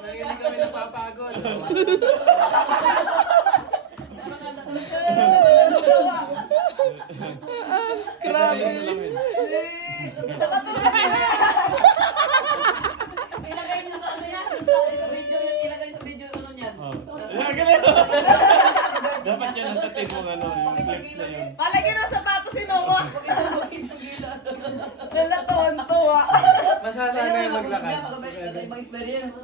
Lagi na kami napapagod. Grabe. Ilagay nyo sa ano yan. Sa video yan. Ilagay sa video ano yan. Dapat yan ang tatig mo ano, yung flex na yun. Palagyan ng sapatos si Noah. Nalaton, tuwa. Masasanay maglakad. Ibang experience.